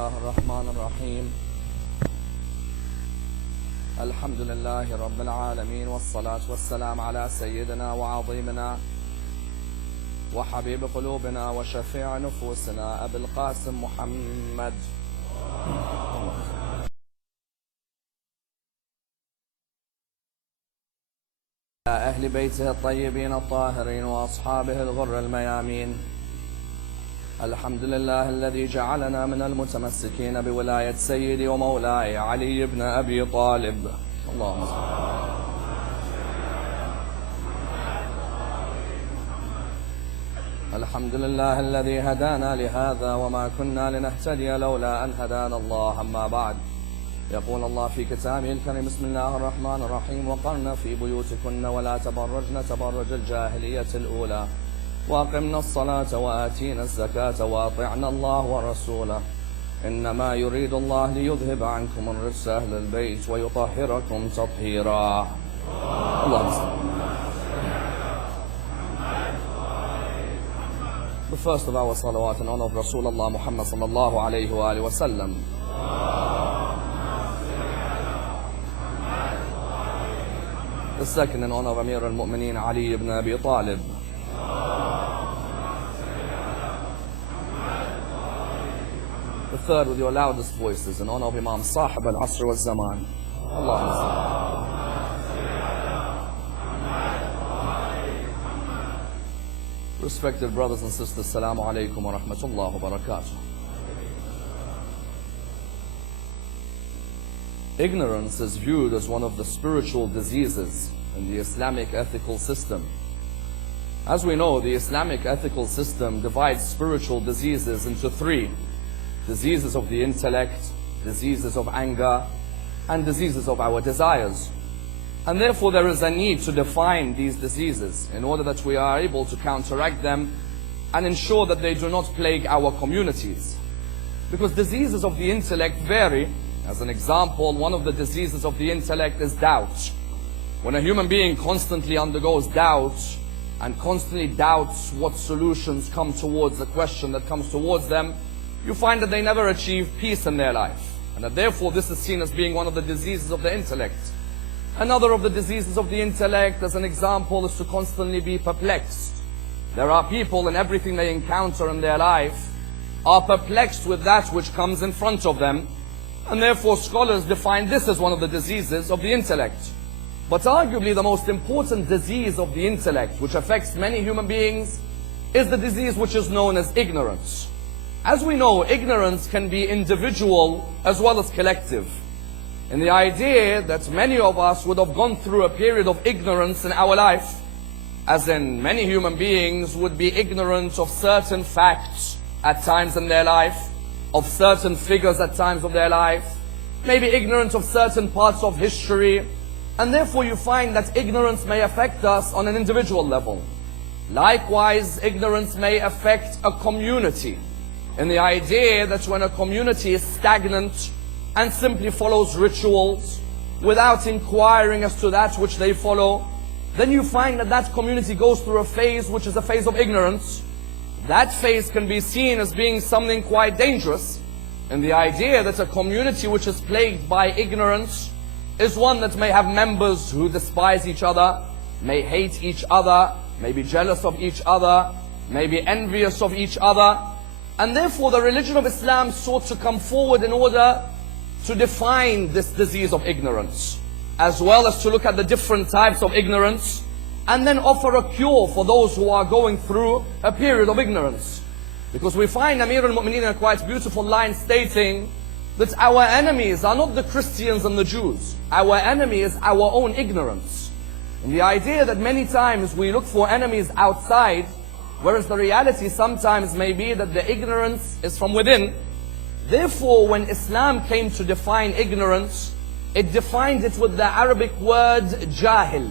الله الرحمن الرحيم. الحمد لله رب العالمين، والصلاة والسلام على سيدنا وعظيمنا وحبيب قلوبنا وشفيع نفوسنا أبي القاسم محمد أهل بيته الطيبين الطاهرين وأصحابه الغر الميامين. الحمد لله الذي جعلنا من المتمسكين بولاية سيدي ومولاي علي بن أبي طالب. اللهم صل. الحمد لله الذي هدانا لهذا وما كنا لنهتدي لولا أن هدانا الله. أما بعد، يقول الله في كتابه الكريم: بسم الله الرحمن الرحيم. وقرن في بيوتكن ولا تبرجن تبرج الجاهلية الأولى وأقمنا الصلاة وآتينا الزكاة وأطعنا الله ورسوله إنما يريد الله ليذهب عنكم الرجس أهل البيت ويطهركم تطهيرا. اللهم صل. The first of our salawat in honor of Rasulullah Muhammad sallallahu alayhi wa alihi wa sallam. The second in honor of Ammar al-Mu'mineen Ali ibn Abi Talib. The third with your loudest voices in honor of Imam Sahib al-Asr wal-Zaman. Allahumma salli. Respected brothers and sisters, Assalamu alaikum wa rahmatullahi wa barakatuh. Ignorance is viewed as one of the spiritual diseases in the Islamic ethical system. As we know, the Islamic ethical system divides spiritual diseases into three: diseases of the intellect, diseases of anger, and diseases of our desires. And therefore there is a need to define these diseases in order that we are able to counteract them and ensure that they do not plague our communities. Because diseases of the intellect vary. As an example, one of the diseases of the intellect is doubt. When a human being constantly undergoes doubt and constantly doubts what solutions come towards the question that comes towards them, you find that they never achieve peace in their life, and that therefore this is seen as being one of the diseases of the intellect. Another of the diseases of the intellect, as an example, is to constantly be perplexed. There are people, in everything they encounter in their life, are perplexed with that which comes in front of them, and therefore scholars define this as one of the diseases of the intellect. But arguably the most important disease of the intellect, which affects many human beings, is the disease which is known as ignorance. As we know, ignorance can be individual as well as collective. And the idea that many of us would have gone through a period of ignorance in our life, as in many human beings would be ignorant of certain facts at times in their life, of certain figures at times of their life, maybe ignorant of certain parts of history, and therefore you find that ignorance may affect us on an individual level. Likewise, ignorance may affect a community, in the idea that when a community is stagnant and simply follows rituals without inquiring as to that which they follow, then you find that that community goes through a phase which is a phase of ignorance. That phase can be seen as being something quite dangerous, in the idea that a community which is plagued by ignorance is one that may have members who despise each other, may hate each other, may be jealous of each other, may be envious of each other. And therefore the religion of Islam sought to come forward in order to define this disease of ignorance, as well as to look at the different types of ignorance, and then offer a cure for those who are going through a period of ignorance. Because we find Ammar al-Mu'mineen in a quite beautiful line stating that our enemies are not the Christians and the Jews. Our enemy is our own ignorance. And the idea that many times we look for enemies outside, whereas the reality sometimes may be that the ignorance is from within. Therefore, when Islam came to define ignorance, it defined it with the Arabic word jahil.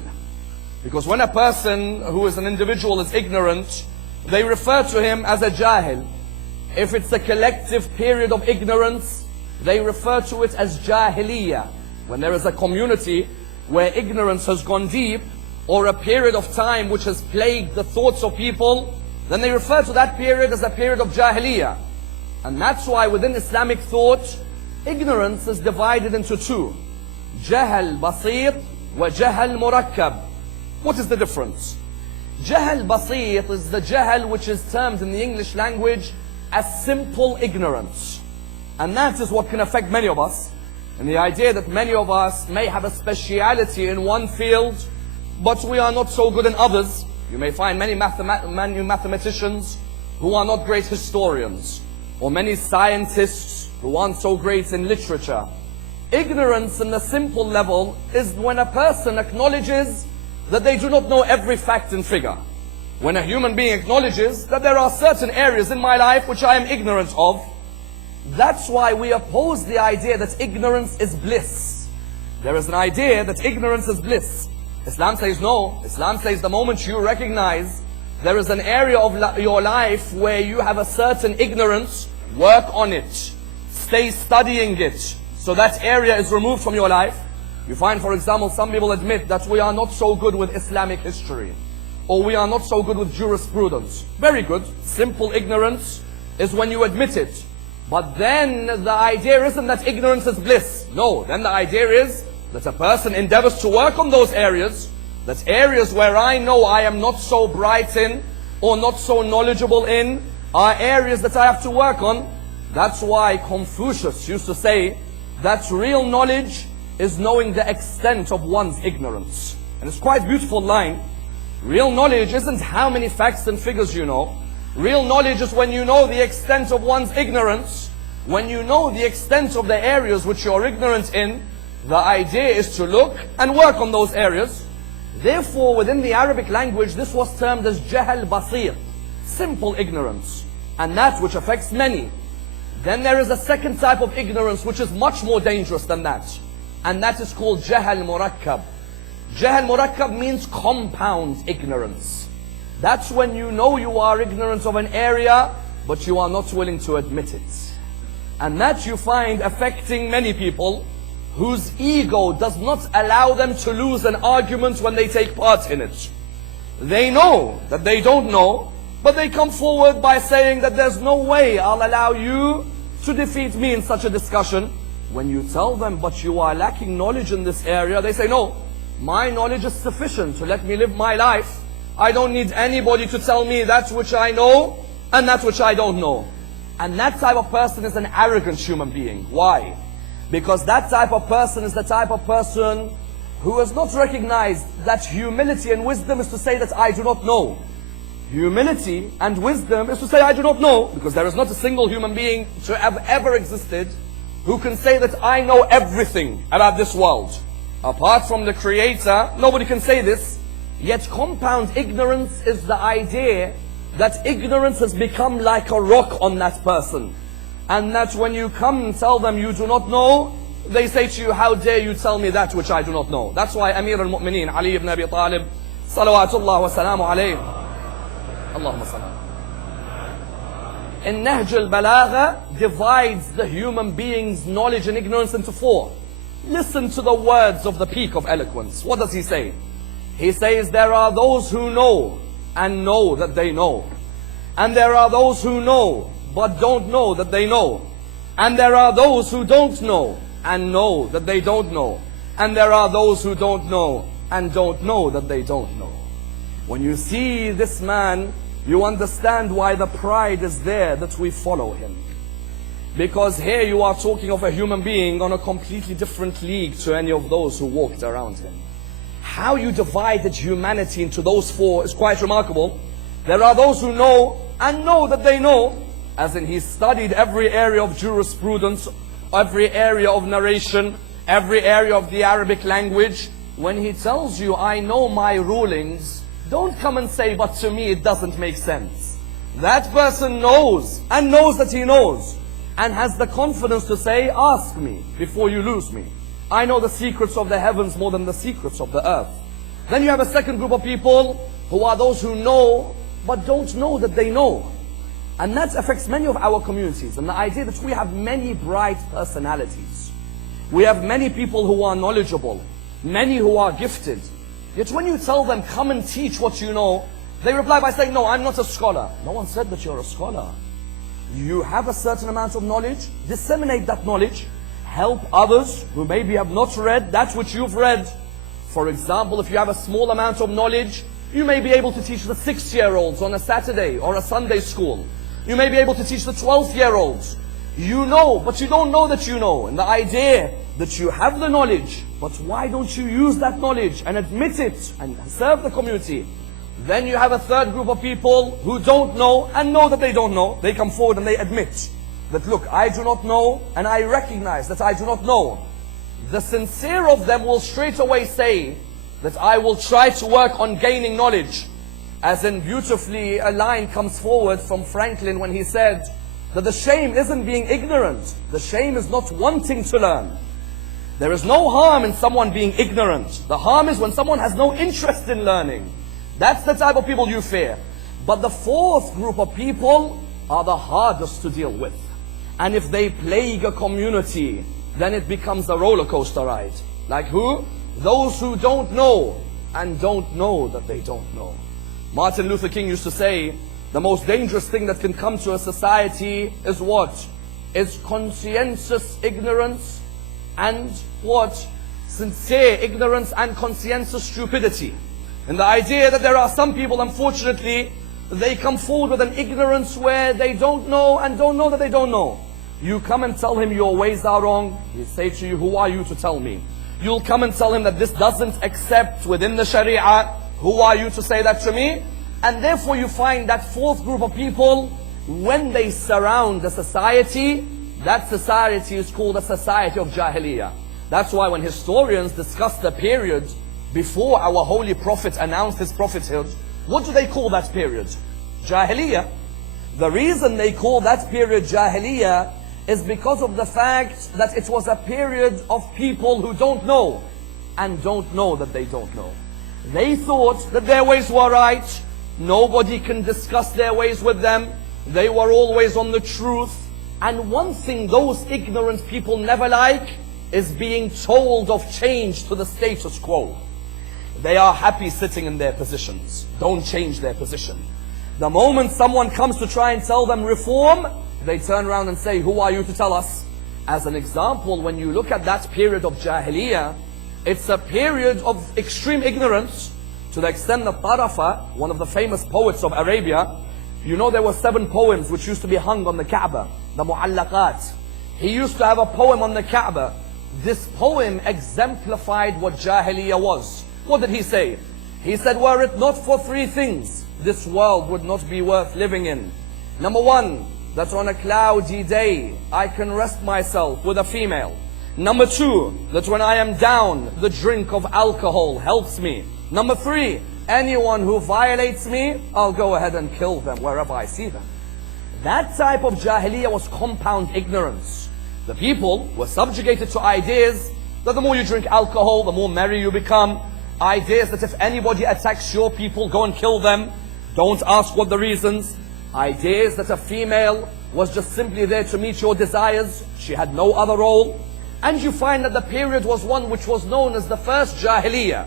Because when a person who is an individual is ignorant, they refer to him as a jahil. If it's a collective period of ignorance, they refer to it as jahiliyyah. When there is a community where ignorance has gone deep, or a period of time which has plagued the thoughts of people, then they refer to that period as a period of jahiliyyah. And that's why within Islamic thought, ignorance is divided into two. Jahal basit wa jahal murakkab. What is the difference? Jahal basit is the jahal which is termed in the English language as simple ignorance. And that is what can affect many of us. And the idea that many of us may have a speciality in one field, but we are not so good in others. You may find many mathematicians who are not great historians, or many scientists who aren't so great in literature. Ignorance in the simple level is when a person acknowledges that they do not know every fact and figure. When a human being acknowledges that there are certain areas in my life which I am ignorant of. That's why we oppose the idea that ignorance is bliss. There is an idea that ignorance is bliss. Islam says no. Islam says the moment you recognize there is an area of your life where you have a certain ignorance, work on it. Stay studying it. So that area is removed from your life. You find, for example, some people admit that we are not so good with Islamic history, or we are not so good with jurisprudence. Very good. Simple ignorance is when you admit it. But then the idea isn't that ignorance is bliss. No, then the idea is that a person endeavors to work on those areas. That areas where I know I am not so bright in, or not so knowledgeable in, are areas that I have to work on. That's why Confucius used to say that real knowledge is knowing the extent of one's ignorance. And it's quite a beautiful line. Real knowledge isn't how many facts and figures you know. Real knowledge is when you know the extent of one's ignorance. When you know the extent of the areas which you're ignorant in, the idea is to look and work on those areas. Therefore, within the Arabic language, this was termed as jahal basir, simple ignorance, and that which affects many. Then there is a second type of ignorance which is much more dangerous than that, and that is called jahal murakkab. Jahal murakkab means compound ignorance. That's when you know you are ignorant of an area, but you are not willing to admit it. And that you find affecting many people whose ego does not allow them to lose an argument when they take part in it. They know that they don't know, but they come forward by saying that there's no way I'll allow you to defeat me in such a discussion. When you tell them, but you are lacking knowledge in this area, they say, no, my knowledge is sufficient to let me live my life. I don't need anybody to tell me that which I know and that which I don't know. And that type of person is an arrogant human being. Why? Because that type of person is the type of person who has not recognized that humility and wisdom is to say that I do not know. Humility and wisdom is to say I do not know, because there is not a single human being to have ever existed who can say that I know everything about this world. Apart from the Creator, nobody can say this. Yet compound ignorance is the idea that ignorance has become like a rock on that person. And that when you come and tell them you do not know, they say to you, how dare you tell me that which I do not know. That's why Amir al-Mu'mineen, Ali ibn Abi Talib, salawatullah wa salamu alayhi, Allahumma salam, in Nahj al-Balagha divides the human being's knowledge and ignorance into four. Listen to the words of the peak of eloquence. What does he say? He says, there are those who know and know that they know. And there are those who know but don't know that they know. And there are those who don't know and know that they don't know. And there are those who don't know and don't know that they don't know. When you see this man, you understand why the pride is there that we follow him. Because here you are talking of a human being on a completely different league to any of those who walked around him. How you divided humanity into those four is quite remarkable. There are those who know and know that they know, as in he studied every area of jurisprudence, every area of narration, every area of the Arabic language. When he tells you, I know my rulings, don't come and say, but to me it doesn't make sense. That person knows and knows that he knows, and has the confidence to say, ask me before you lose me. I know the secrets of the heavens more than the secrets of the earth. Then you have a second group of people who are those who know but don't know that they know. And that affects many of our communities. And the idea that we have many bright personalities. We have many people who are knowledgeable, many who are gifted. Yet when you tell them, come and teach what you know, they reply by saying, no, I'm not a scholar. No one said that you're a scholar. You have a certain amount of knowledge, disseminate that knowledge, help others who maybe have not read that which you've read. For example, if you have a small amount of knowledge, you may be able to teach the 6-year-olds on a Saturday or a Sunday school. You may be able to teach the 12-year-olds. You know, but you don't know that you know. And the idea that you have the knowledge, but why don't you use that knowledge and admit it and serve the community? Then you have a third group of people who don't know and know that they don't know. They come forward and they admit that, look, I do not know and I recognize that I do not know. The sincere of them will straight away say that I will try to work on gaining knowledge. As in beautifully a line comes forward from Franklin when he said that the shame isn't being ignorant. The shame is not wanting to learn. There is no harm in someone being ignorant. The harm is when someone has no interest in learning. That's the type of people you fear. But the fourth group of people are the hardest to deal with. And if they plague a community, then it becomes a roller coaster ride. Like who? Those who don't know and don't know that they don't know. Martin Luther King used to say, the most dangerous thing that can come to a society is what? Is conscientious ignorance and what? Sincere ignorance and conscientious stupidity. And the idea that there are some people, unfortunately, they come forward with an ignorance where they don't know and don't know that they don't know. You come and tell him your ways are wrong. He'll say to you, who are you to tell me? You'll come and tell him that this doesn't accept within the Sharia. Who are you to say that to me? And therefore you find that fourth group of people, when they surround the society, that society is called a society of Jahiliyyah. That's why when historians discuss the period before our holy prophet announced his prophethood, what do they call that period? Jahiliyyah. The reason they call that period Jahiliyyah is because of the fact that it was a period of people who don't know and don't know that they don't know. They thought that their ways were right. Nobody can discuss their ways with them. They were always on the truth. And one thing those ignorant people never like is being told of change to the status quo. They are happy sitting in their positions. Don't change their position. The moment someone comes to try and tell them reform, they turn around and say, who are you to tell us? As an example, when you look at that period of Jahiliyyah, it's a period of extreme ignorance to the extent that Tarafa, one of the famous poets of Arabia, you know there were 7 poems which used to be hung on the Kaaba, the Mu'allaqat. He used to have a poem on the Kaaba. This poem exemplified what Jahiliyyah was. What did he say? He said, were it not for 3 things, this world would not be worth living in. Number 1, that on a cloudy day, I can rest myself with a female. Number 2, that when I am down, the drink of alcohol helps me. Number 3, anyone who violates me, I'll go ahead and kill them wherever I see them. That type of Jahiliyyah was compound ignorance. The people were subjugated to ideas that the more you drink alcohol, the more merry you become. Ideas that if anybody attacks your people, go and kill them. Don't ask what the reasons. Ideas that a female was just simply there to meet your desires. She had no other role. And you find that the period was one which was known as the first Jahiliyyah.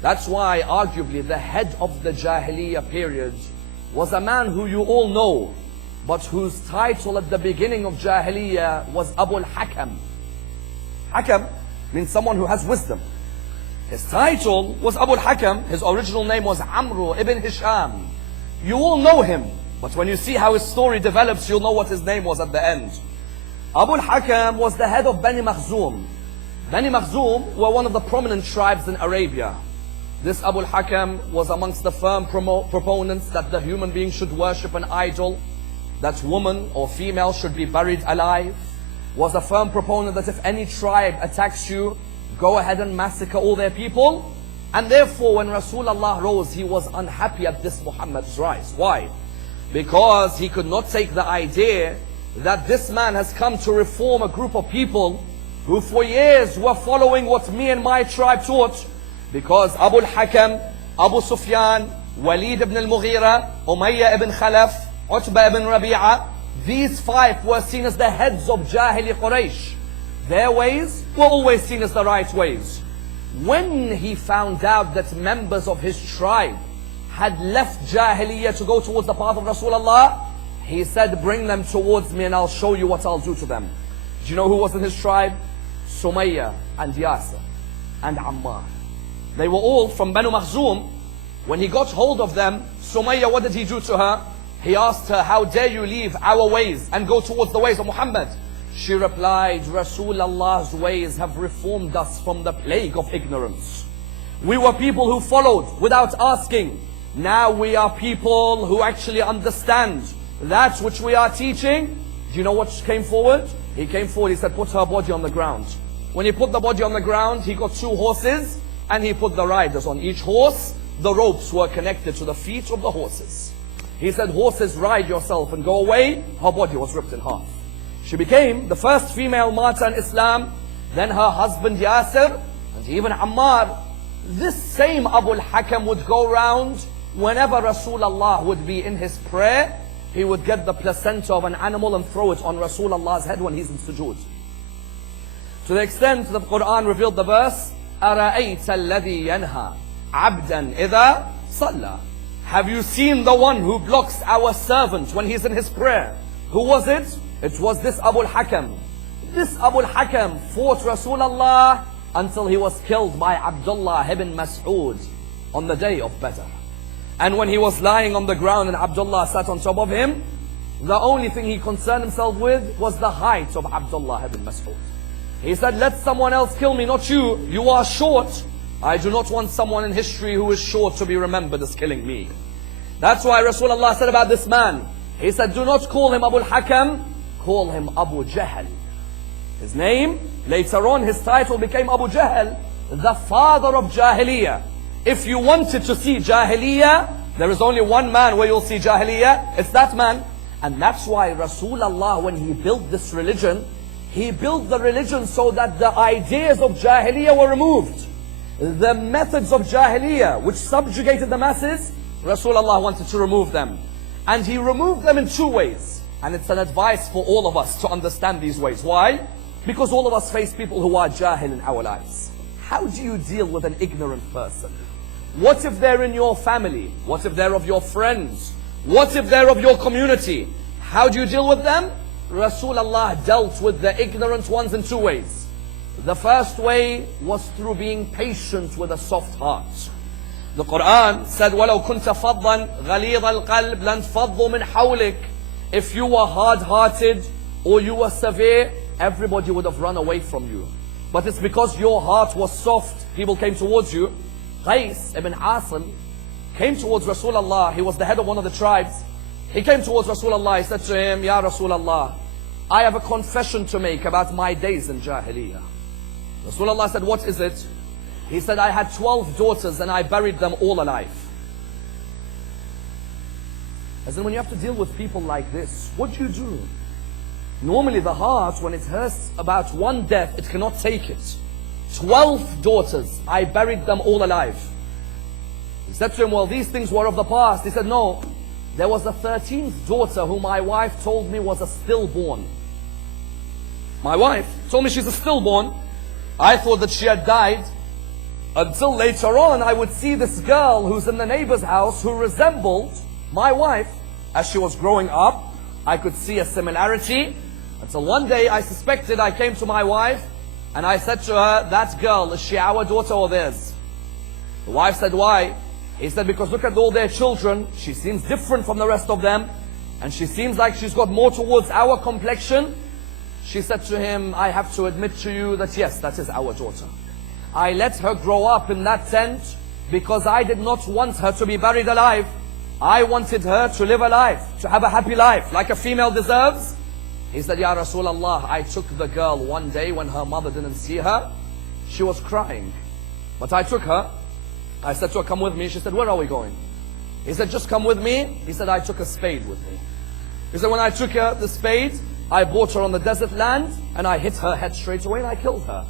That's why arguably the head of the Jahiliyyah period was a man who you all know, but whose title at the beginning of Jahiliyyah was Abu al-Hakam. Hakam means someone who has wisdom. His title was Abu al-Hakam. His original name was Amr ibn Hisham. You all know him, but when you see how his story develops, you'll know what his name was at the end. Abu al-Hakam was the head of Bani Makhzum. Bani Makhzum were one of the prominent tribes in Arabia. This Abu al-Hakam was amongst the firm proponents that the human being should worship an idol, that woman or female should be buried alive, was a firm proponent that if any tribe attacks you, go ahead and massacre all their people. And therefore when Rasulullah rose, he was unhappy at this Muhammad's rise. Why? Because he could not take the idea that this man has come to reform a group of people who for years were following what me and my tribe taught. Because Abu al-Hakam, Abu Sufyan, Walid ibn al-Mughira, Umayyah ibn Khalaf, Utbah ibn Rabi'a, these 5 were seen as the heads of Jahili Quraysh. Their ways were always seen as the right ways. When he found out that members of his tribe had left Jahiliyyah to go towards the path of Rasulullah, He said, bring them towards me and I'll show you what I'll do to them. Do you know who was in his tribe? Sumayya and Yasir and Ammar. They were all from Banu Makhzum. When he got hold of them, Sumayya, what did he do to her? He asked her, how dare you leave our ways and go towards the ways of Muhammad? She replied, Rasulullah's ways have reformed us from the plague of ignorance. We were people who followed without asking. Now we are people who actually understand that which we are teaching. Do you know what came forward? He came forward, he said, put her body on the ground. When he put the body on the ground, he got 2 horses and he put the riders on each horse. The ropes were connected to the feet of the horses. He said, horses, ride yourself and go away. Her body was ripped in half. She became the first female martyr in Islam. Then her husband Yasir and even Ammar. This same Abu al-Hakam would go around whenever Rasulullah would be in his prayer. He would get the placenta of an animal and throw it on Rasulullah's head when he's in sujood. To the extent that the Quran revealed the verse, أَرَأَيْتَ الَّذِي يَنْهَى عَبْدًا إِذَا صَلَّى. Have you seen the one who blocks our servant when he's in his prayer? Who was it? It was this Abu al-Hakam. This Abu al-Hakam fought Rasulullah until he was killed by Abdullah ibn Mas'ud on the day of Badr. And when he was lying on the ground and Abdullah sat on top of him, the only thing he concerned himself with was the height of Abdullah ibn Mas'ud. He said, let someone else kill me, not you. You are short. I do not want someone in history who is short to be remembered as killing me. That's why Rasulullah said about this man. He said, do not call him Abu al-Hakam, call him Abu Jahl. His name, later on his title became Abu Jahl, the father of Jahiliyyah. If you wanted to see Jahiliyyah, there is only one man where you'll see Jahiliyyah. It's that man. And that's why Rasulullah, when he built this religion, he built the religion so that the ideas of Jahiliyyah were removed. The methods of Jahiliyyah, which subjugated the masses, Rasulullah wanted to remove them. And he removed them in 2 ways. And it's an advice for all of us to understand these ways. Why? Because all of us face people who are jahil in our lives. How do you deal with an ignorant person? What if they're in your family? What if they're of your friends? What if they're of your community? How do you deal with them? Rasulullah dealt with the ignorant ones in 2 ways. The first way was through being patient with a soft heart. The Quran said, وَلَوْ كُنْتَ فَضًّا غَلِيظَ الْقَلْبِ لَانْفَضُّوا مِنْ حَوْلِكَ. If you were hard-hearted or you were severe, everybody would have run away from you. But it's because your heart was soft, people came towards you. Qais ibn Asim came towards Rasulullah. He was the head of one of the tribes. He came towards Rasulullah. He said to him, Ya Rasulullah, I have a confession to make about my days in Jahiliyyah. Rasulullah said, what is it? He said, I had 12 daughters and I buried them all alive. As in, when you have to deal with people like this, what do? Normally the heart, when it hurts about one death, it cannot take it. 12 daughters, I buried them all alive. He said to him, well, these things were of the past. He said, no, there was a 13th daughter who my wife told me was a stillborn. My wife told me she's a stillborn. I thought that she had died. Until later on, I would see this girl who's in the neighbor's house who resembled my wife. As she was growing up, I could see a similarity. Until one day I suspected, I came to my wife and I said to her, that girl, is she our daughter or theirs? The wife said, why? He said, because look at all their children. She seems different from the rest of them. And she seems like she's got more towards our complexion. She said to him, I have to admit to you that yes, that is our daughter. I let her grow up in that tent because I did not want her to be buried alive. I wanted her to live a life, to have a happy life, like a female deserves. He said, Ya Rasulullah, I took the girl one day when her mother didn't see her. She was crying. But I took her. I said to her, come with me. She said, where are we going? He said, just come with me. He said, I took a spade with me. He said, when I took her the spade, I brought her on the desert land and I hit her head straight away and I killed her.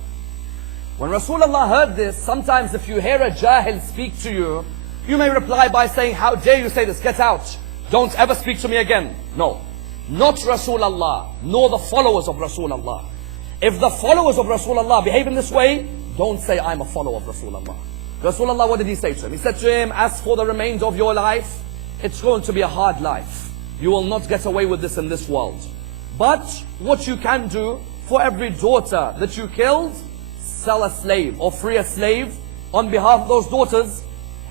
When Rasulullah heard this, sometimes if you hear a jahil speak to you, you may reply by saying, how dare you say this? Get out. Don't ever speak to me again. No. Not Rasulullah, nor the followers of Rasulullah. If the followers of Rasulullah behave in this way, don't say, I'm a follower of Rasulullah. Rasulullah, what did he say to him? He said to him, as for the remainder of your life, it's going to be a hard life. You will not get away with this in this world. But what you can do, for every daughter that you killed, sell a slave or free a slave on behalf of those daughters.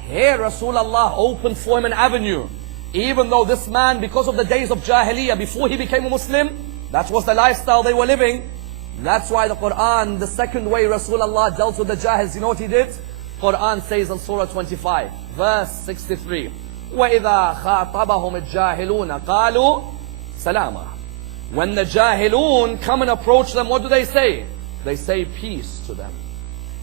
Here Rasulullah opened for him an avenue. Even though this man, because of the days of Jahiliyyah, before he became a Muslim, that was the lifestyle they were living. That's why the Quran, the second way Rasulullah dealt with the Jahils, you know what he did? Quran says in Surah 25, verse 63, وَإِذَا خَاطَبَهُمُ الْجَاهِلُونَ قَالُوا سَلَامًا. When the Jahilun come and approach them, what do they say? They say peace to them.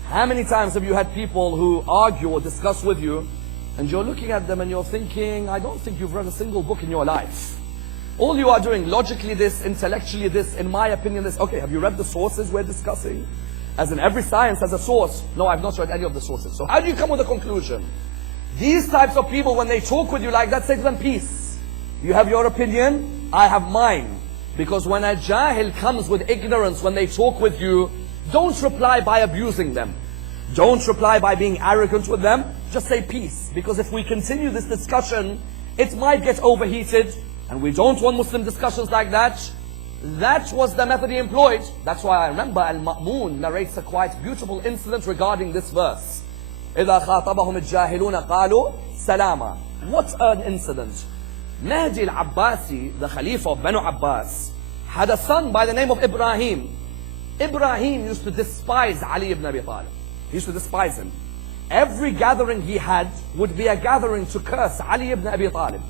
How many times have you had people who argue or discuss with you, and you're looking at them and you're thinking, I don't think you've read a single book in your life. All you are doing, logically this, intellectually this, in my opinion this. Okay, have you read the sources we're discussing? As in every science has a source. No, I've not read any of the sources. So how do you come with a conclusion? These types of people, when they talk with you like that, say to them, peace. You have your opinion, I have mine. Because when a jahil comes with ignorance, when they talk with you, don't reply by abusing them. Don't reply by being arrogant with them. Just say peace. Because if we continue this discussion, it might get overheated. And we don't want Muslim discussions like that. That was the method he employed. That's why I remember Al-Ma'mun narrates a quite beautiful incident regarding this verse. إِذَا خَاطَبَهُمُ الْجَاهِلُونَ قَالُوا سَلَامًا. What an incident. Mahdi al-Abbasi, the Khalifa of Banu Abbas, had a son by the name of Ibrahim. Ibrahim used to despise Ali ibn Abi Talib. He used to despise him. Every gathering he had would be a gathering to curse Ali ibn Abi Talib.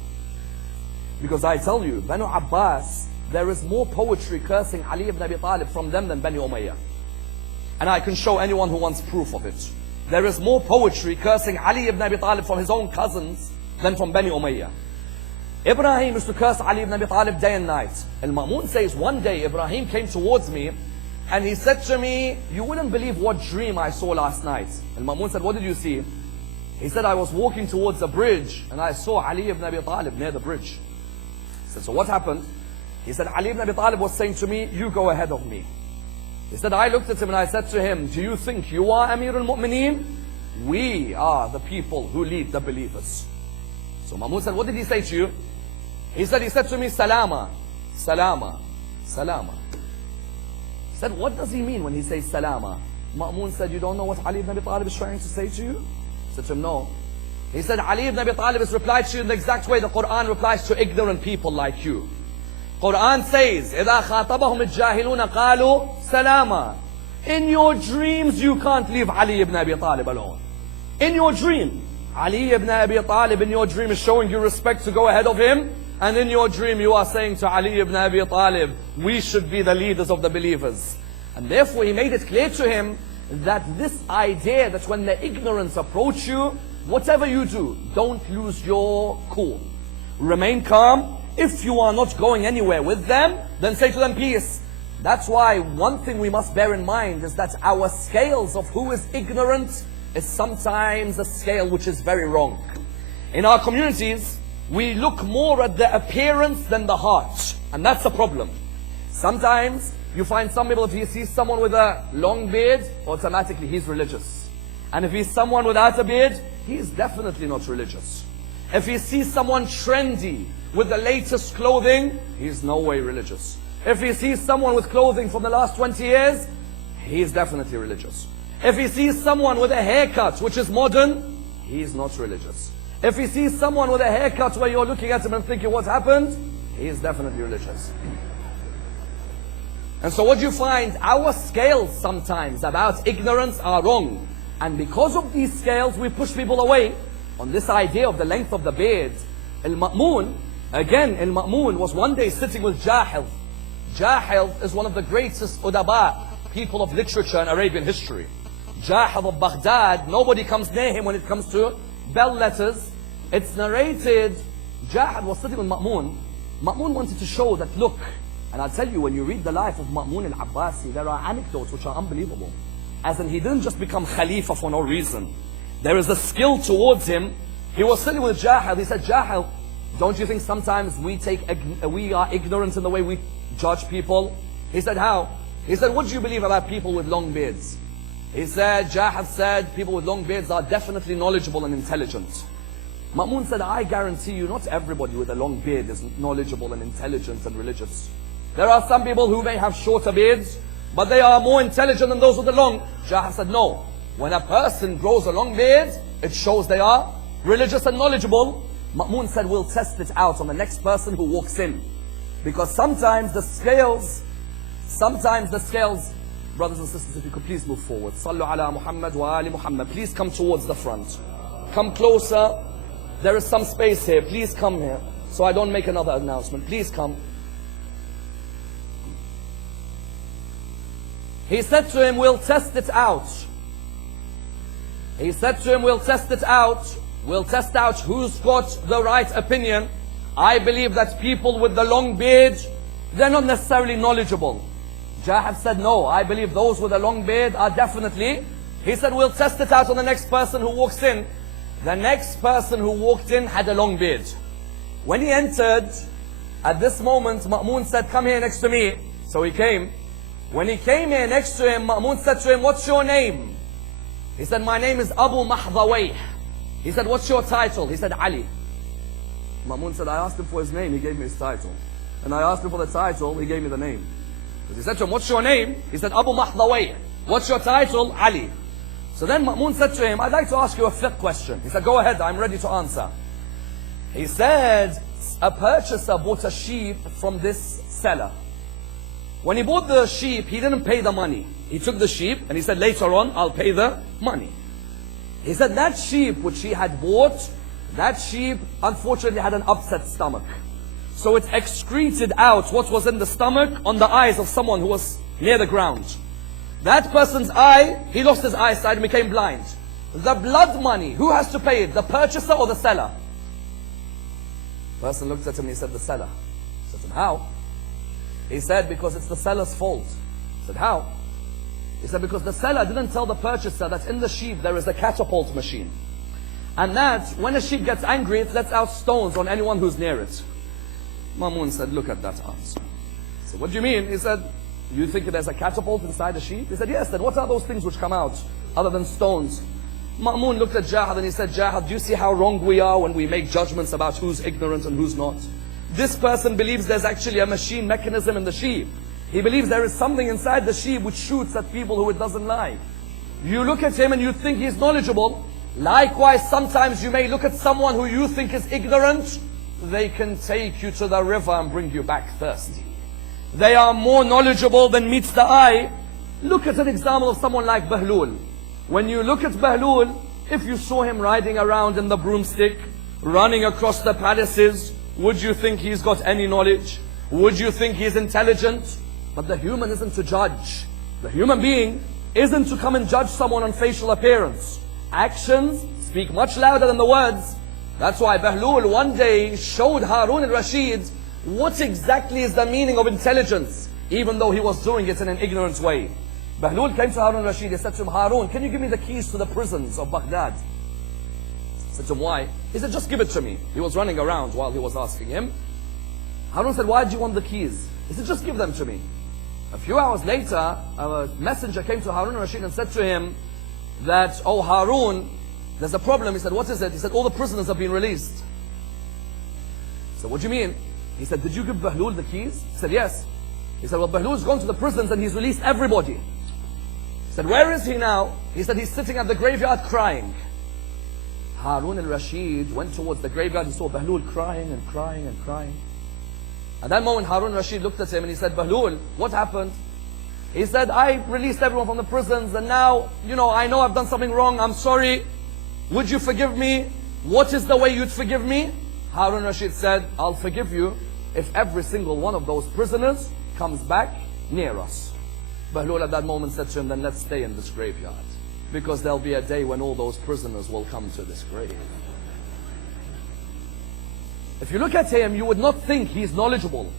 Because I tell you, Banu Abbas, there is more poetry cursing Ali ibn Abi Talib from them than Bani Umayyah. And I can show anyone who wants proof of it. There is more poetry cursing Ali ibn Abi Talib from his own cousins than from Bani Umayyah. Ibrahim used to curse Ali ibn Abi Talib day and night. Al-Ma'mun says, one day Ibrahim came towards me and he said to me, you wouldn't believe what dream I saw last night. Al-Ma'mun said, what did you see? He said, I was walking towards a bridge and I saw Ali ibn Abi Talib near the bridge. He said, so what happened? He said, Ali ibn Abi Talib was saying to me, you go ahead of me. He said, I looked at him and I said to him, do you think you are Amir al-Mu'mineen? We are the people who lead the believers. So Ma'mun said, what did he say to you? He said to me, Salama, Salama, Salama. He said, what does he mean when he says Salama? Ma'mun said, you don't know what Ali ibn Abi Talib is trying to say to you? He said to him, no. He said, Ali ibn Abi Talib has replied to you in the exact way the Quran replies to ignorant people like you. Quran says, إِذَا خَاطَبَهُمُ الْجَاهِلُونَ قَالُوا سَلَامًا. In your dreams, you can't leave Ali ibn Abi Talib alone. In your dream, Ali ibn Abi Talib in your dream is showing you respect to go ahead of him. And in your dream, you are saying to Ali ibn Abi Talib, we should be the leaders of the believers. And therefore, he made it clear to him that this idea that when the ignorance approach you, whatever you do, don't lose your cool. Remain calm. If you are not going anywhere with them, then say to them peace. That's why one thing we must bear in mind is that our scales of who is ignorant is sometimes a scale which is very wrong. In our communities, we look more at the appearance than the heart. And that's a problem. Sometimes you find some people, if he sees someone with a long beard, automatically he's religious. And if he's someone without a beard, he's definitely not religious. If he sees someone trendy with the latest clothing, he's no way religious. If he sees someone with clothing from the last 20 years, he's definitely religious. If he sees someone with a haircut which is modern, he's not religious. If he sees someone with a haircut where you're looking at him and thinking, what happened? He is definitely religious. And so what you find, our scales sometimes about ignorance are wrong. And because of these scales, we push people away. On this idea of the length of the beard, Al-Ma'mun, again, Al-Ma'mun was one day sitting with Jahil. Jahil is one of the greatest udaba, people of literature in Arabian history. Jahil of Baghdad, nobody comes near him when it comes to bell letters. It's narrated, Jahil was sitting with Ma'mun. Ma'mun wanted to show that, look, and I'll tell you, when you read the life of Ma'mun al-Abbasi, there are anecdotes which are unbelievable. As in, he didn't just become Khalifa for no reason. There is a skill towards him. He was sitting with Jahil. He said, Jahil, don't you think sometimes we are ignorant in the way we judge people? He said, how? He said, what do you believe about people with long beards? He said, Jahil said, people with long beards are definitely knowledgeable and intelligent. Ma'mun said, I guarantee you, not everybody with a long beard is knowledgeable and intelligent and religious. There are some people who may have shorter beards, but they are more intelligent than those with the long. Jahab said, no. When a person grows a long beard, it shows they are religious and knowledgeable. Ma'mun said, we'll test it out on the next person who walks in. Because sometimes the scales, brothers and sisters, if you could please move forward. Sallu ala Muhammad wa ali Muhammad. Please come towards the front. Come closer. There is some space here. Please come here, so I don't make another announcement. Please come. He said to him, we'll test it out. He said to him, we'll test it out. We'll test out who's got the right opinion. I believe that people with the long beard, they're not necessarily knowledgeable. Jahab said, no, I believe those with a long beard are definitely. He said, we'll test it out on the next person who walks in. The next person who walked in had a long beard. When he entered, at this moment, Ma'mun said, come here next to me. So he came. When he came here next to him, Ma'mun said to him, what's your name? He said, my name is Abu Mahdawayh. He said, what's your title? He said, Ali. Ma'mun said, I asked him for his name, he gave me his title. And I asked him for the title, he gave me the name. He said to him, what's your name? He said, Abu Mahdawayh. What's your title? Ali. So then Ma'mun said to him, I'd like to ask you a fiqh question. He said, go ahead, I'm ready to answer. He said, a purchaser bought a sheep from this seller. When he bought the sheep, he didn't pay the money. He took the sheep and he said, later on, I'll pay the money. He said that sheep which he had bought, that sheep unfortunately had an upset stomach. So it excreted out what was in the stomach on the eyes of someone who was near the ground. That person's eye, he lost his eyesight and became blind. The blood money, who has to pay it? The purchaser or the seller? The person looked at him and he said, the seller. He said to him, how? He said, because it's the seller's fault. He said, how? He said, because the seller didn't tell the purchaser that in the sheep there is a catapult machine. And that when a sheep gets angry, it lets out stones on anyone who's near it. Ma'mun said, look at that answer. He said, what do you mean? He said, you think there's a catapult inside a sheep? He said, yes. Then what are those things which come out other than stones? Ma'mun looked at Jahad and he said, Jahad, do you see how wrong we are when we make judgments about who's ignorant and who's not? This person believes there's actually a machine mechanism in the sheep. He believes there is something inside the sheep which shoots at people who it doesn't like. You look at him and you think he's knowledgeable. Likewise, sometimes you may look at someone who you think is ignorant. They can take you to the river and bring you back thirsty. They are more knowledgeable than meets the eye. Look at an example of someone like Bahlul. When you look at Bahlul, if you saw him riding around in the broomstick, running across the palaces, would you think he's got any knowledge? Would you think he's intelligent? But the human isn't to judge. The human being isn't to come and judge someone on facial appearance. Actions speak much louder than the words. That's why Bahlul one day showed Harun al-Rashid what exactly is the meaning of intelligence, even though he was doing it in an ignorant way. Bahlul came to Harun al-Rashid. He said to him, Harun, can you give me the keys to the prisons of Baghdad? He said to him, why? He said, just give it to me. He was running around while he was asking him. Harun said, why do you want the keys? He said, just give them to me. A few hours later, a messenger came to Harun al-Rashid and said to him that, oh Harun, there's a problem. He said, what is it? He said, all the prisoners have been released. He said, what do you mean? He said, did you give Bahlul the keys? He said, yes. He said, well, Bahlul's gone to the prisons and he's released everybody. He said, where is he now? He said, he's sitting at the graveyard crying. Harun al-Rashid went towards the graveyard. He saw Bahlul crying and crying and crying. At that moment, Harun al-Rashid looked at him and he said, Bahlul, what happened? He said, I released everyone from the prisons and now, I know I've done something wrong. I'm sorry. Would you forgive me? What is the way you'd forgive me? Harun al-Rashid said, I'll forgive you if every single one of those prisoners comes back near us. Bahlul at that moment said to him, then let's stay in this graveyard, because there'll be a day when all those prisoners will come to this grave. If you look at him, you would not think he's knowledgeable.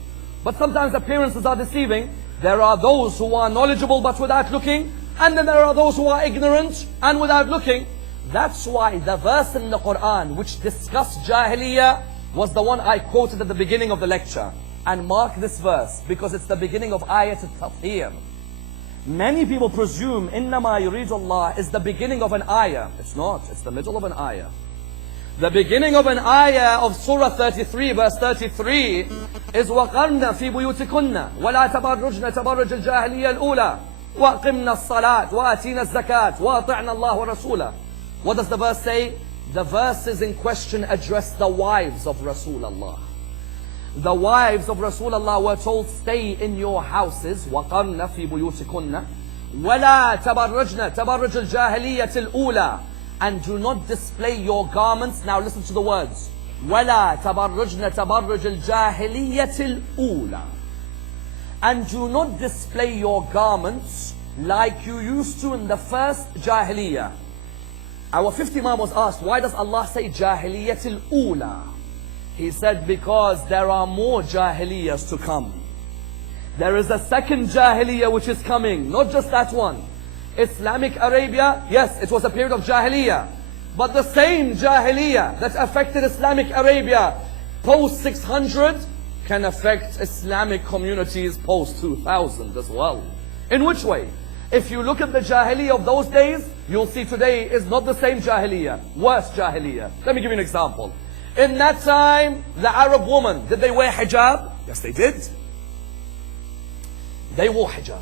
But sometimes appearances are deceiving. There are those who are knowledgeable but without looking, and then there are those who are ignorant and without looking. That's why the verse in the Quran which discussed Jahiliyyah was the one I quoted at the beginning of the lecture. And mark this verse, because it's the beginning of Ayat al-Tathir. Many people presume إِنَّمَا يُرِيدُ اللَّهِ is the beginning of an ayah. It's not. It's the middle of an ayah. The beginning of an ayah of Surah 33, verse 33 is وَقَرْنَ فِي بُيُوتِكُنَّ وَلَا تَبَرُّجْنَ تَبَرُّجَ الْجَاهِلِيَّةِ الْأُولَى وَأَقِمْنَا الصَّلَاةَ وَآتِينَا الزَّكَاةَ وَأَطِعْنَا اللَّهَ وَرَسُولَهُ. What does the verse say? The verses in question address the wives of Rasulullah. The wives of Rasulullah were told, stay in your houses. وَقَرْنَ فِي بُيُوتِكُنَّ وَلَا تَبَرُّجْنَ تَبَرُّجَ الْجَاهِلِيَّةِ الْأُولَى. And do not display your garments. Now listen to the words. وَلَا تَبَرُّجْنَ تَبَرُّجَ الْجَاهِلِيَّةِ الْأُولَى. And do not display your garments like you used to in the first Jahiliyyah. Our fifth Imam was asked, why does Allah say Jahiliyyat al-Ula? He said, because there are more Jahiliyyahs to come. There is a second Jahiliyyah which is coming, not just that one. Islamic Arabia, yes, it was a period of Jahiliyyah. But the same Jahiliyyah that affected Islamic Arabia post 600 can affect Islamic communities post 2000 as well. In which way? If you look at the Jahiliyyah of those days, you'll see today is not the same Jahiliyyah, worse Jahiliyyah. Let me give you an example. In that time, the Arab woman, did they wear hijab? Yes, they did. They wore hijab.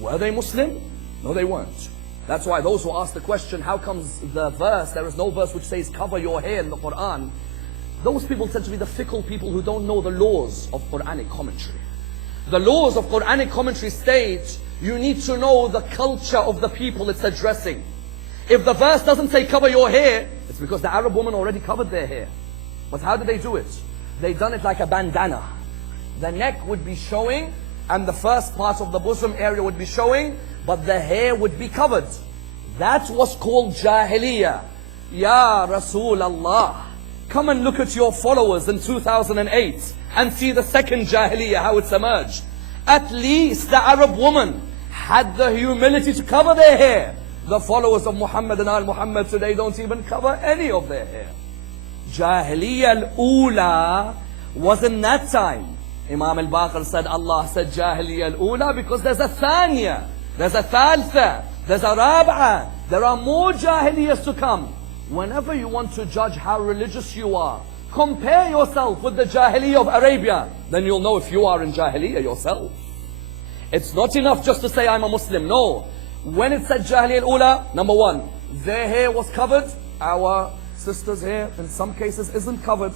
Were they Muslim? No, they weren't. That's why those who ask the question, how comes the verse, there is no verse which says cover your hair in the Quran? Those people tend to be the fickle people who don't know the laws of Quranic commentary. The laws of Quranic commentary state you need to know the culture of the people it's addressing. If the verse doesn't say cover your hair, it's because the Arab woman already covered their hair. But how did they do it? They done it like a bandana. The neck would be showing and the first part of the bosom area would be showing, but the hair would be covered. That was called Jahiliyyah. Ya Rasulullah, come and look at your followers in 2008 and see the second Jahiliyyah, how it's emerged. At least the Arab woman had the humility to cover their hair. The followers of Muhammad and al-Muhammad today don't even cover any of their hair. Jahiliyyah al-Ula was in that time. Imam al-Baqir said, Allah said Jahiliyyah al-Ula because there's a Thaniya, there's a Thaltha, there's a Rab'a. There are more Jahiliyyahs to come. Whenever you want to judge how religious you are, compare yourself with the Jahiliyyah of Arabia. Then you'll know if you are in Jahiliyyah yourself. It's not enough just to say I'm a Muslim. No. When it said Jahiliyyah al-Ula, number one, their hair was covered. Our sisters' hair in some cases isn't covered.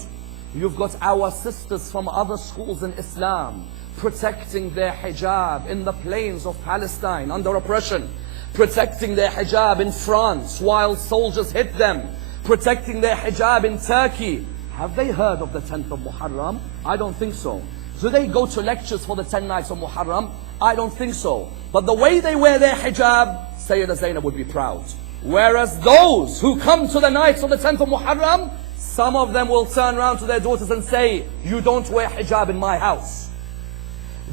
You've got our sisters from other schools in Islam protecting their hijab in the plains of Palestine under oppression, protecting their hijab in France while soldiers hit them, protecting their hijab in Turkey. Have they heard of the 10th of Muharram? I don't think so. Do they go to lectures for the 10 nights of Muharram? I don't think so. But the way they wear their hijab, Sayyidah Zainab would be proud. Whereas those who come to the nights of the 10th of Muharram, some of them will turn around to their daughters and say, you don't wear hijab in my house.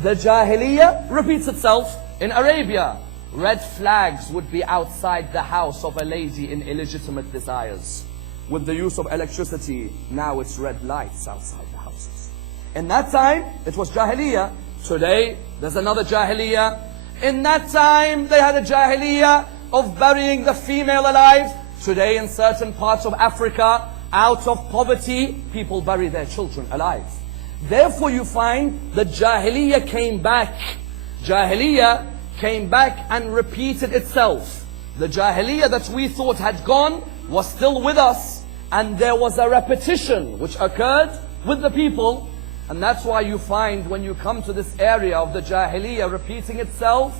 The Jahiliyyah repeats itself in Arabia. Red flags would be outside the house of a lady in illegitimate desires. With the use of electricity, now it's red lights outside the houses. In that time, it was Jahiliyyah. Today, there's another Jahiliyyah. In that time, they had a Jahiliyyah of burying the female alive. Today, in certain parts of Africa, out of poverty, people bury their children alive. Therefore, you find the Jahiliyyah came back. Jahiliyyah came back and repeated itself. The Jahiliyyah that we thought had gone was still with us, and there was a repetition which occurred with the people. And that's why you find when you come to this area of the Jahiliyyah repeating itself,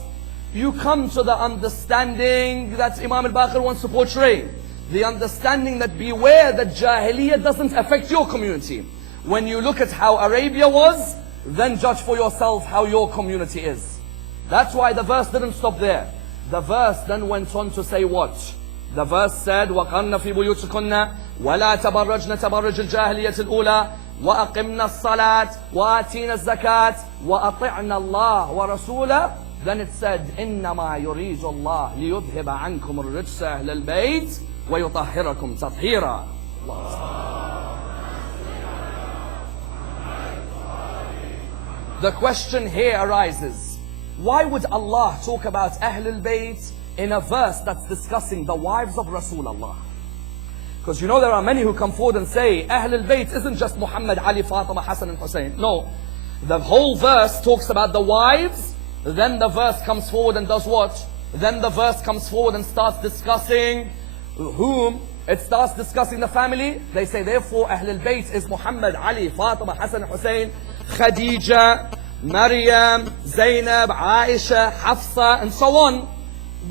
you come to the understanding that Imam al-Baqir wants to portray. The understanding that beware that Jahiliyyah doesn't affect your community. When you look at how Arabia was, then judge for yourself how your community is. That's why the verse didn't stop there. The verse then went on to say what? The verse said, وَقَرْنَ فِي بُيُوتِكُنَّ وَلَا تَبَرَّجْنَ تَبَرُّجَ الْجَاهِلِيَّةِ الْأُولَى وَأَقِمْنَا الصَّلَاةَ وَآتِينَا الزَّكَاةَ وَأَطِعْنَا اللَّهَ وَرَسُولَهُ. Then it said, إِنَّمَا يُرِيدُ اللَّهُ لِيُذْهِبَ عَنْكُمُ الرِّجْسَ أَهْلَ الْبَيْتِ وَيُطَهِّرَكُمْ تَطْهِيرًا. The question here arises, why would Allah talk about Ahlul Bayt in a verse that's discussing the wives of Rasulullah? Because you know there are many who come forward and say, Ahl al-Bayt isn't just Muhammad, Ali, Fatima, Hassan and Hussein. No. The whole verse talks about the wives, then the verse comes forward and does what? Then the verse comes forward and starts discussing whom? It starts discussing the family. They say, therefore, Ahl al-Bayt is Muhammad, Ali, Fatima, Hassan, Hussein, Khadija, Maryam, Zainab, Aisha, Hafsa, and so on.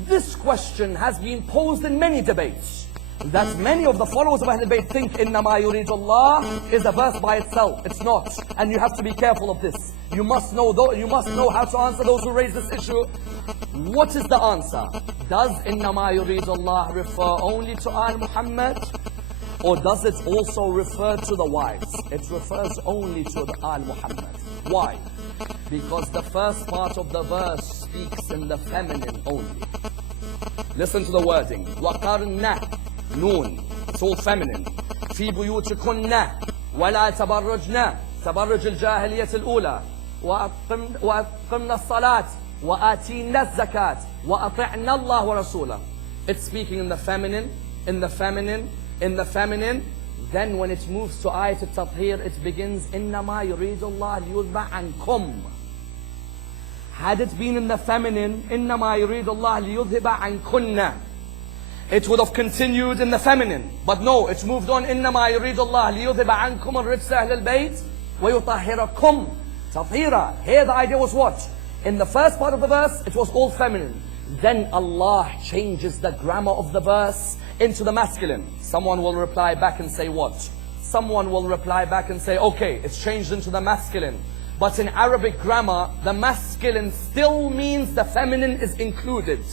This question has been posed in many debates. That many of the followers of Ahl al-Bayt think إِنَّمَا يُرِيدُ اللَّهِ is a verse by itself. It's not. And you have to be careful of this. You must know how to answer those who raise this issue. What is the answer? Does إِنَّمَا يُرِيدُ اللَّهِ refer only to Al Muhammad? Or does it also refer to the wives? It refers only to the Al Muhammad. Why? Because the first part of the verse speaks in the feminine only. Listen to the wording. وَقَرْنَ Noon. It's all feminine. في بيوتكن ولا تبرجن تبرج الجاهلية الأولى وأقمنا الصلاة وآتينا الزكاة وأطعنا الله ورسوله. It's speaking in the feminine, in the feminine, in the feminine. Then when it moves to ayat al-tathir, it begins إنما يريد الله ليذهب عنكم. Had it been in the feminine, إنما يريد الله ليذهب عنكن, it would have continued in the feminine. But no, it's moved on. إنما يريد الله ليذهب عنكم الرجس أهل البيت ويطهركم تطهيرا. Here the idea was what? In the first part of the verse, it was all feminine. Then Allah changes the grammar of the verse into the masculine. Someone will reply back and say what? Someone will reply back and say, okay, it's changed into the masculine. But in Arabic grammar, the masculine still means the feminine is included.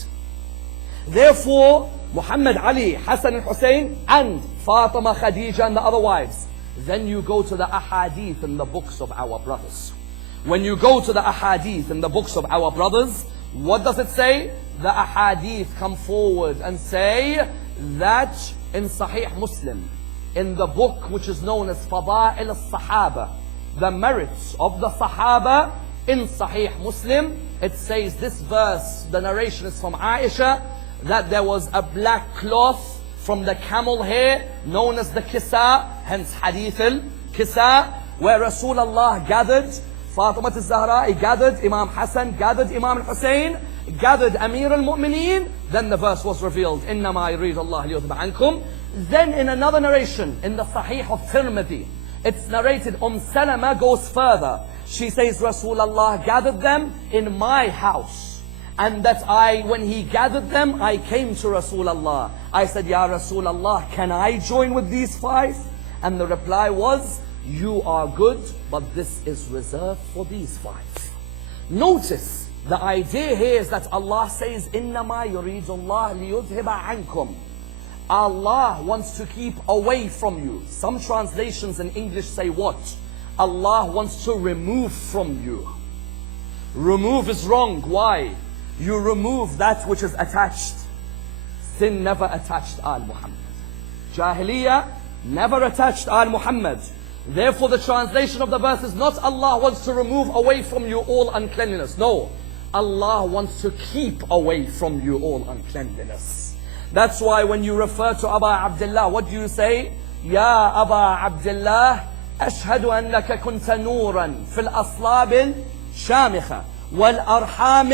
Therefore, Muhammad, Ali, Hassan and Hussein, and Fatima, Khadija and the other wives. Then you go to the ahadith in the books of our brothers. When you go to the ahadith in the books of our brothers, what does it say? The ahadith come forward and say that in Sahih Muslim, in the book which is known as Fada'il al-Sahaba, the merits of the Sahaba, in Sahih Muslim, it says this verse, the narration is from Aisha, that there was a black cloth from the camel hair known as the kisa, hence hadith al-kisa, where Rasulullah gathered Fatima al-Zahra, he gathered Imam Hassan, gathered Imam al-Hussein, gathered Amir al-Mu'mineen. Then the verse was revealed, إِنَّمَا يُرِيدُ اللَّهِ لِيُذْهِبَ عَنْكُمْ. Then in another narration, in the Sahih of Tirmidhi, it's narrated, Salama goes further. She says, Rasulullah gathered them in my house. And that when he gathered them, I came to Rasulullah. I said, Ya Rasulullah, can I join with these 5? And the reply was, you are good, but this is reserved for these 5. Notice, the idea here is that Allah says, إِنَّمَا يُرِيدُ اللَّهِ لِيُذْهِبَ عَنْكُمْ. Allah wants to keep away from you. Some translations in English say what? Allah wants to remove from you. Remove is wrong. Why? You remove that which is attached. Sin never attached Al Muhammad. Jahiliyyah never attached Al Muhammad. Therefore the translation of the verse is not Allah wants to remove away from you all uncleanliness. No. Allah wants to keep away from you all uncleanliness. That's why when you refer to Aba Abdullah, what do you say? Ya Aba Abdullah, أشهد أنك كنت نورا في الأصلاب الشامخة والأرحام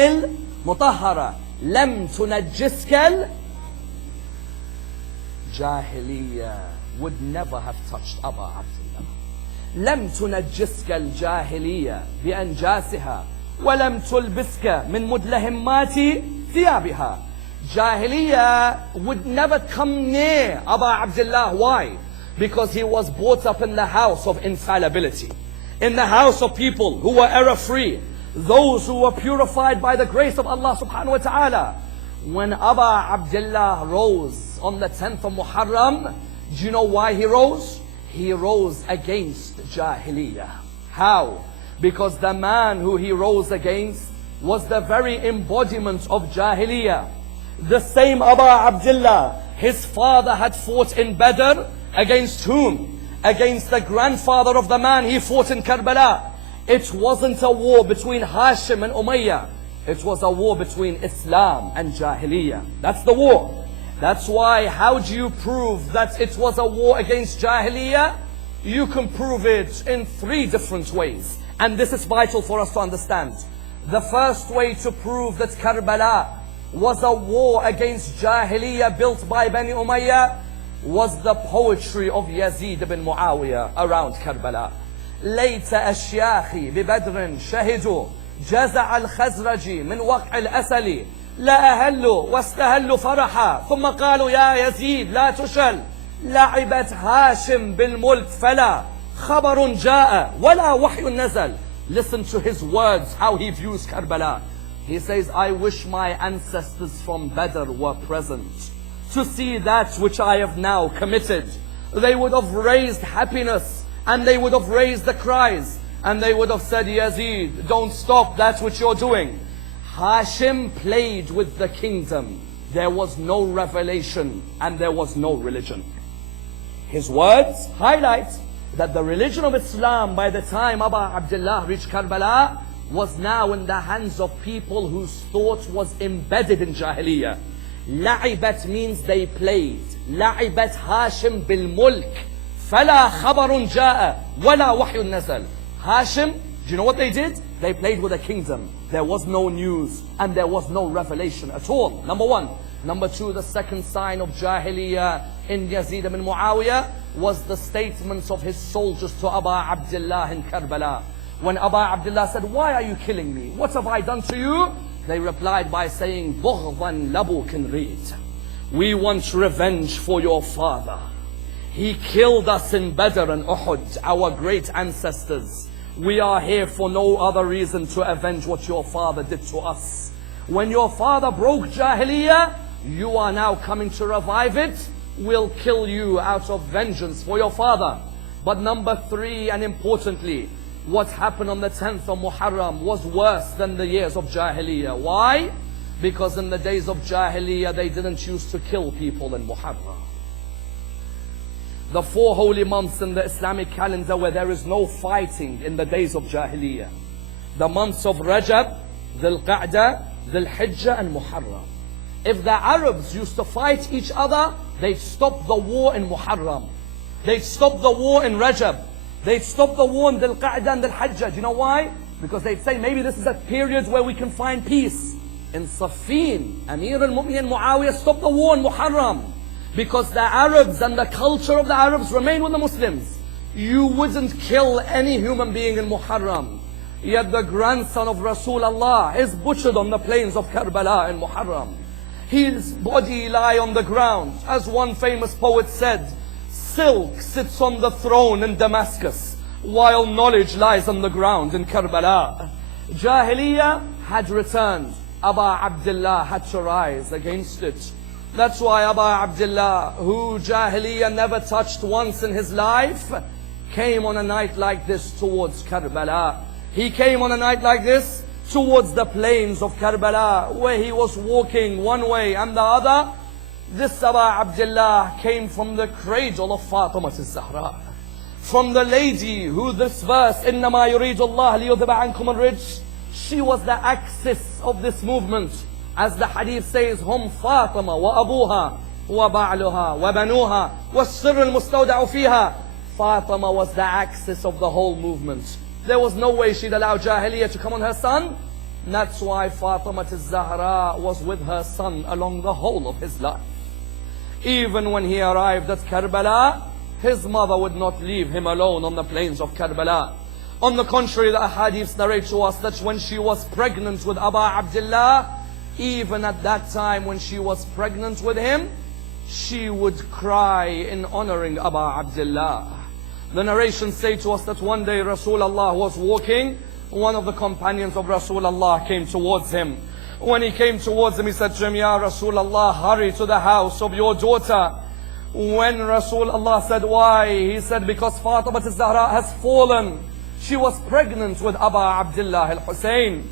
المطهرة لم تنجسك. Jahiliyyah would never have touched Aba Abdullah. لم تنجسك الجاهلية بأنجاسها ولم تلبسك من مدلهمات ثيابها. Jahiliyyah would never come near Aba Abdullah. Why? Because he was brought up in the house of infallibility, in the house of people who were error-free, those who were purified by the grace of Allah subhanahu wa ta'ala. When Aba Abdullah rose on the 10th of Muharram, do you know why he rose? He rose against Jahiliyyah. How? Because the man who he rose against was the very embodiment of Jahiliyyah. The same Aba Abdullah, his father had fought in Badr against whom? Against the grandfather of the man he fought in Karbala. It wasn't a war between Hashim and Umayyah. It was a war between Islam and Jahiliyyah. That's the war. That's why, how do you prove that it was a war against Jahiliyyah? You can prove it in 3 different ways. And this is vital for us to understand. The first way to prove that Karbala was a war against Jahiliyyah built by Bani Umayyah was the poetry of Yazid ibn Muawiyah around Karbala. ليت أشياخي ببدر شهدوا جزع الخزرج من وقع الأسل لا أهلوا واستهلوا فرحا ثم قالوا يا يزيد لا تشل لعبت هاشم بالملك فلا خبر جاء ولا وحي نزل. Listen to his words, how he views Karbala. He says, I wish my ancestors from Badr were present to see that which I have now committed. They would have raised happiness and they would have raised the cries and they would have said, Yazid, don't stop that which you're doing. Hashim played with the kingdom. There was no revelation and there was no religion. His words highlight that the religion of Islam by the time Abu Abdullah reached Karbala was now in the hands of people whose thought was embedded in Jahiliyyah. La'ibat means they played. La'ibat Hashim bil mulk. Fala khabarun ja'a wala wahyun nazal. Hashim, do you know what they did? They played with a kingdom. There was no news and there was no revelation at all. Number 1. Number 2, the second sign of Jahiliyyah in Yazid ibn Muawiyah was the statements of his soldiers to Abu Abdullah in Karbala. When Abu Abdullah said, why are you killing me? What have I done to you? They replied by saying, Bughdan labukin reed. We want revenge for your father. He killed us in Badr and Uhud, our great ancestors. We are here for no other reason to avenge what your father did to us. When your father broke Jahiliyyah, you are now coming to revive it. We'll kill you out of vengeance for your father. But number 3, and importantly, what happened on the 10th of Muharram was worse than the years of Jahiliyyah. Why? Because in the days of Jahiliyyah, they didn't used to kill people in Muharram. The 4 holy months in the Islamic calendar where there is no fighting in the days of Jahiliyyah. The months of Rajab, Dhul Qa'dah, Dhul Hijjah and Muharram. If the Arabs used to fight each other, they'd stop the war in Muharram. They'd stop the war in Rajab. They'd stop the war in Dhul Qa'dah and Dhul Hijjah. Do you know why? Because they'd say maybe this is a period where we can find peace. In Saffin, Amir al-Mu'minin Muawiyah stopped the war in Muharram. Because the Arabs and the culture of the Arabs remain with the Muslims. You wouldn't kill any human being in Muharram. Yet the grandson of Rasulullah is butchered on the plains of Karbala in Muharram. His body lie on the ground. As one famous poet said, silk sits on the throne in Damascus, while knowledge lies on the ground in Karbala. Jahiliyyah had returned. Abu Abdullah had to rise against it. That's why Abu Abdullah, who Jahiliyyah never touched once in his life, came on a night like this towards Karbala. He came on a night like this towards the plains of Karbala, where he was walking one way and the other. This Abu Abdullah came from the cradle of Fatima al-Zahra, from the lady who this verse, إِنَّمَا يُرِيدُ اللَّهُ لِيُذْهِبَ عَنْكُمُ الرِّجْسَ, she was the axis of this movement. As the hadith says, هم فاطمة وأبوها وبعلها وبنوها والسر المستودع فيها. Fatima was the axis of the whole movement. There was no way she'd allow Jahiliyyah to come on her son. And that's why Fatima al-Zahra was with her son along the whole of his life. Even when he arrived at Karbala, his mother would not leave him alone on the plains of Karbala. On the contrary, the ahadiths narrate to us that when she was pregnant with Abu Abdullah, even at that time when she was pregnant with him, she would cry in honoring Abu Abdullah. The narrations say to us that one day Rasulullah was walking. One of the companions of Rasulullah came towards him. When he came towards him, he said to him, Ya Rasulullah, hurry to the house of your daughter. When Rasulullah said, why? He said, because Fatima al-Zahra has fallen. She was pregnant with Abu Abdullah al-Hussein.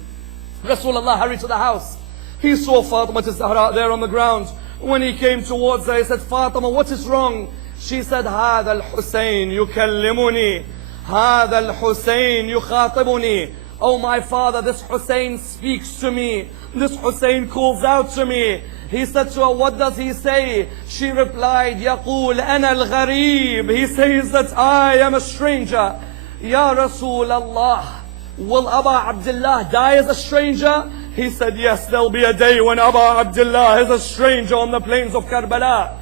Rasulullah hurried to the house. He saw Fatima al-Zahra there on the ground. When he came towards her, he said, Fatima, what is wrong? She said, هذا الحسين يكلمني, هذا الحسين يخاطبني. Oh my father, this Hussein speaks to me. This Hussein calls out to me. He said to her, what does he say? She replied, يقول أنا الغريب. He says that I am a stranger. Ya Rasulullah, will Abu Abdullah die as a stranger? He said, yes, there'll be a day when Abu Abdullah is a stranger on the plains of Karbala.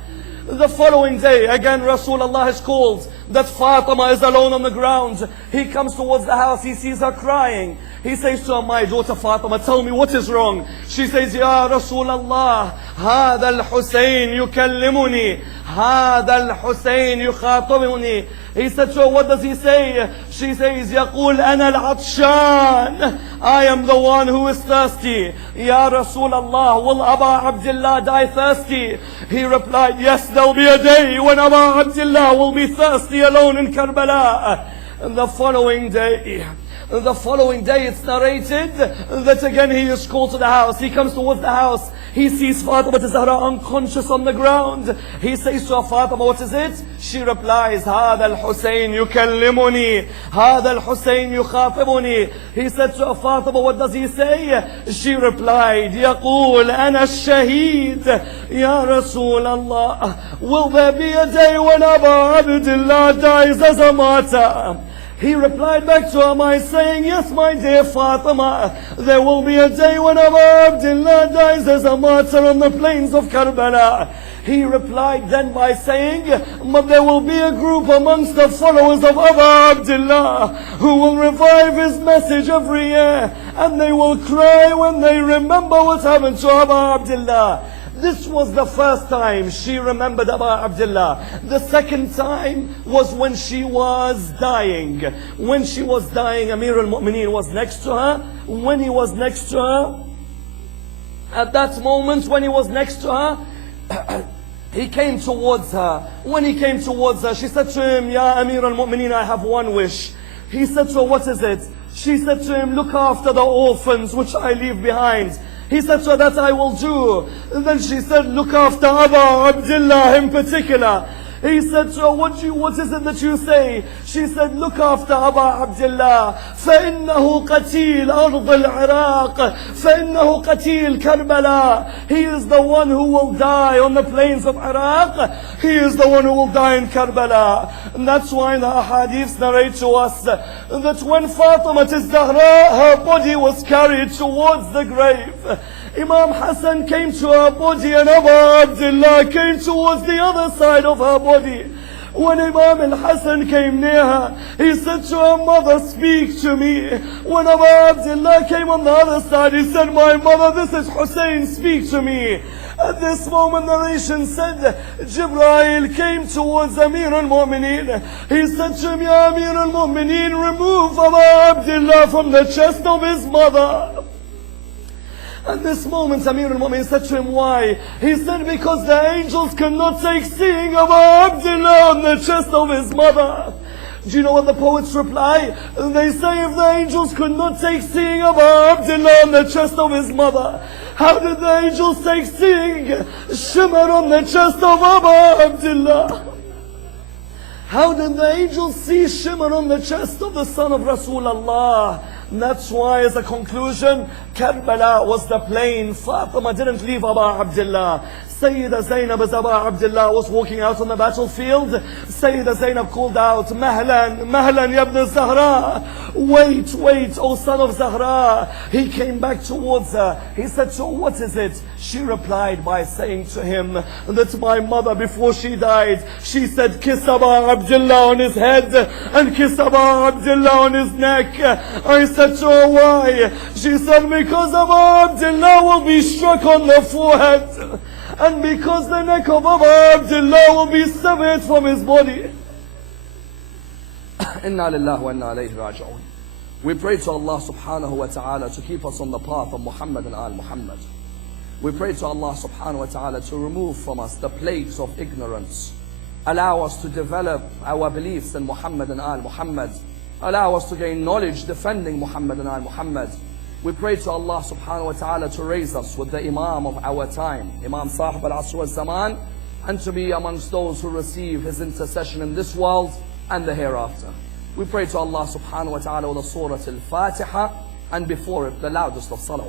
The following day, again Rasulullah is called, that Fatima is alone on the ground. He comes towards the house, he sees her crying. He says to her, my daughter Fatima, tell me what is wrong. She says, Ya Rasulullah, هذا الحسين يكلمني, هذا الحسين يخاطبني. He said to her, what does he say? She says, يقول أنا العطشان. I am the one who is thirsty. Ya Rasulullah, will Abu Abdullah die thirsty? He replied, yes, there'll be a day when Abu Abdullah will be thirsty alone in Karbala. And the following day it's narrated that again he is called to the house. He comes towards the house. He sees Fatima Zahra unconscious on the ground. He says to her, Fatima, what is it? She replies, هذا الحسين يكلمني, هذا الحسين يخاطبني. He said to her, Fatima, what does he say? She replied, يقول أنا الشهيد. Ya Rasulullah, will there be a day when Abu Abdullah dies as a martyr? He replied back to her by saying, yes, my dear Fatima, there will be a day when Abu Abdullah dies as a martyr on the plains of Karbala. He replied then by saying, but there will be a group amongst the followers of Abu Abdullah who will revive his message every year, and they will cry when they remember what happened to Abu Abdullah. This was the first time she remembered Abu Abdullah. The second time was when she was dying. When she was dying, Amir al-Mu'mineen was next to her. When he was next to her, at that moment when he was next to her, he came towards her. When he came towards her, she said to him, Ya Amir al-Mu'mineen, I have one wish. He said to her, what is it? She said to him, look after the orphans which I leave behind. He said to her, that I will do. And then she said, look after Abu Abdullah in particular. He said to her, what is it that you say? She said, look after Abu Abdullah. فَإِنَّهُ قَتِيلَ أَرْضِ الْعِرَاقِ فَإِنَّهُ قَتِيلَ كَرْبَلَا. He is the one who will die on the plains of Iraq. He is the one who will die in Karbala. And that's why the ahadiths narrate to us that when Fatima Zahra, her body was carried towards the grave, Imam Hassan came to her body and Abu Abdullah came towards the other side of her body. When Imam al-Hassan came near her, he said to her, mother, speak to me. When Abu Abdullah came on the other side, he said, my mother, this is Hussein, speak to me. At this moment, narration said, Jibreel came towards Amir al-Mu'mineen. He said to him, Ya Amir al-Mu'mineen, remove Abu Abdullah from the chest of his mother. At this moment, Amir al-Mu'mineen said to him, why? He said, because the angels cannot take seeing Abu Abdullah on the chest of his mother. Do you know what the poets reply? They say, if the angels could not take seeing Abu Abdullah on the chest of his mother, how did the angels take seeing shimmer on the chest of Abu Abdullah? How did the angels see shimmer on the chest of the son of Rasulullah? That's why, as a conclusion, Karbala was the plain. Fatima didn't leave Abu Abdullah. Sayyida Zainab, as Abu Abdullah was walking out on the battlefield, Sayyida Zainab called out, Mahlan, Mahlan, ya ibn Zahra. Wait, wait, O son of Zahra. He came back towards her. He said to her, what is it? She replied by saying to him that my mother, before she died, she said, kiss Abu Abdullah on his head and kiss Abu Abdullah on his neck. I said to her, why? She said, because Abu Abdullah will be struck on the forehead, and because the neck of Abu Abdullah will be severed from his body. Inna lillahi wa inna alayhi raji'un. We pray to Allah subhanahu wa ta'ala to keep us on the path of Muhammad and al-Muhammad. We pray to Allah subhanahu wa ta'ala to remove from us the plagues of ignorance. Allow us to develop our beliefs in Muhammad and al-Muhammad. Allow us to gain knowledge defending Muhammad and al-Muhammad. We pray to Allah subhanahu wa ta'ala to raise us with the Imam of our time, Imam Sahib al-Asr wal-Zaman, and to be amongst those who receive his intercession in this world and the hereafter. We pray to Allah subhanahu wa ta'ala with the Surah Al-Fatiha, and before it the loudest of salawat.